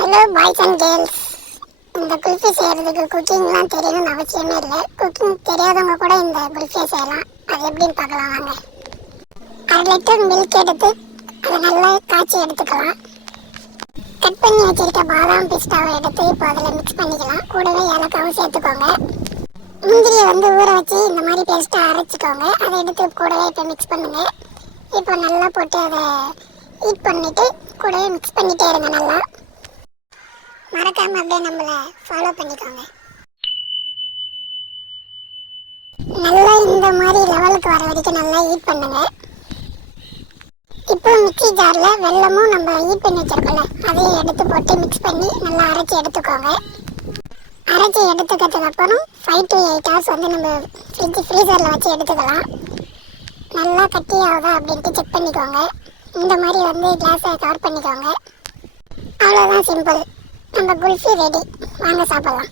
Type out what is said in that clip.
Hello boys and girls இந்த குல்ஃபி செய்கிறதுக்கு குக்கிங்லாம் தெரியணும்னு அவசியமே இல்லை. குக்கிங் தெரியாதவங்க கூட இந்த குல்ஃபியை செய்யலாம். அது எப்படின்னு பார்க்கலாம் வாங்க. அரை லிட்டர் மில்க் எடுத்து அதை நல்லா காய்ச்சி எடுத்துக்கலாம். கட் பண்ணி வச்சிருக்க பாதாம் பிஸ்தாவை எடுத்து இப்போ அதில் மிக்ஸ் பண்ணிக்கலாம். கூடவே ஏலக்காவும் சேர்த்துக்கோங்க. முந்திரியை வந்து ஊற வச்சு இந்த மாதிரி பேஸ்ட்டாக அரைச்சிக்கோங்க. அதை எடுத்து கூடவே இப்போ மிக்ஸ் பண்ணுங்கள் இப்போ நல்லா போட்டு அதை ஹீட் பண்ணிவிட்டு கூடவே மிக்ஸ் பண்ணிகிட்டே இருங்க நல்லா. மறக்காம அப்படியே நம்மள ஃபாலோ பண்ணிக்கோங்க. நல்லா இந்த மாதிரி லெவலுக்கு வர வரைக்கும் நல்லா ஹீட் பண்ணுங்க. இப்போ மிக்சி ஜாரில் வெல்லமும் நம்ம ஹீட் பண்ணி வச்சிருக்கோம்ல அதையும் எடுத்து போட்டு மிக்ஸ் பண்ணி நல்லா அரைச்சி எடுத்துக்கோங்க. அரைச்சி எடுத்துக்கிறதுக்கு அப்புறம் ஃபைவ் டு எயிட் ஹவர்ஸ் வந்து நம்ம ஃப்ரிட்ஜ் ஃப்ரீசரில் வச்சு எடுத்துக்கலாம். நல்லா கட்டி ஆகுதா அப்படின்ட்டு செக் பண்ணிக்கோங்க. இந்த மாதிரி வந்து கிளாஸை கவர் பண்ணிக்கோங்க. அவ்வளோதான் சிம்பிள் நம்ம குல்ஃபி ரெடி வாங்க சாப்பிடலாம்.